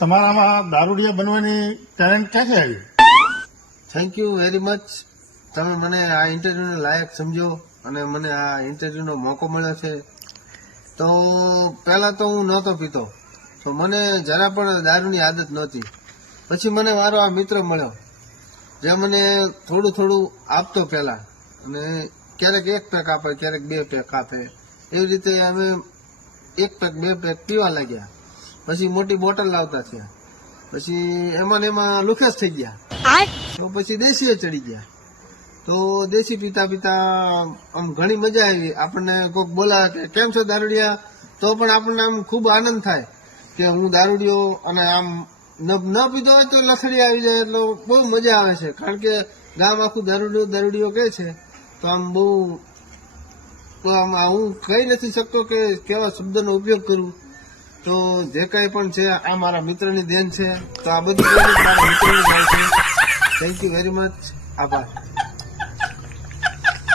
તમારામાં દારૂડિયા બનવાની ટેલેન્ટ ક્યાંથી આવી? Thank you very much. તમે મને આ ઇન્ટરવ્યુને લાયક સમજો અને મને આ ઇન્ટરવ્યુનો મોકો મળ્યો છે. તો પહેલા તો હું નહોતો પીતો, તો મને જરા પણ દારૂની આદત નહોતી. પછી મને મારો આ મિત્ર મળ્યો, જે મને થોડું થોડું આપતો પહેલા, અને ક્યારેક 1 પેક આપે, ક્યારેક 2 પેક આપે. એવી રીતે અમે 1 પેક 2 પેક પીવા લાગ્યા. પછી મોટી બોટલ લાવતા થયા. પછી એમાં ને એમાં લુખેસ થઈ ગયા. તો પછી દેશીએ ચડી ગયા. તો દેશી પીતા પીતા આમ ઘણી મજા આવી. આપણને કોઈક બોલાવે કે કેમ છો દારૂડિયા, તો પણ આપણને આમ ખૂબ આનંદ થાય કે હું દારૂડિયો. અને આમ ન પીધો હોય તો લથડી આવી જાય, એટલે બહુ મજા આવે છે. કારણ કે ગામ આખું દારૂડિયો કહે છે. તો આમ બહુ આમ હું કહી નથી શકતો કે કેવા શબ્દનો ઉપયોગ કરું. તો જે કંઈ પણ છે આ મારા મિત્રની દેન છે. તો આ બધું મારા મિત્રની દેન છે. Thank you very much. આભાર.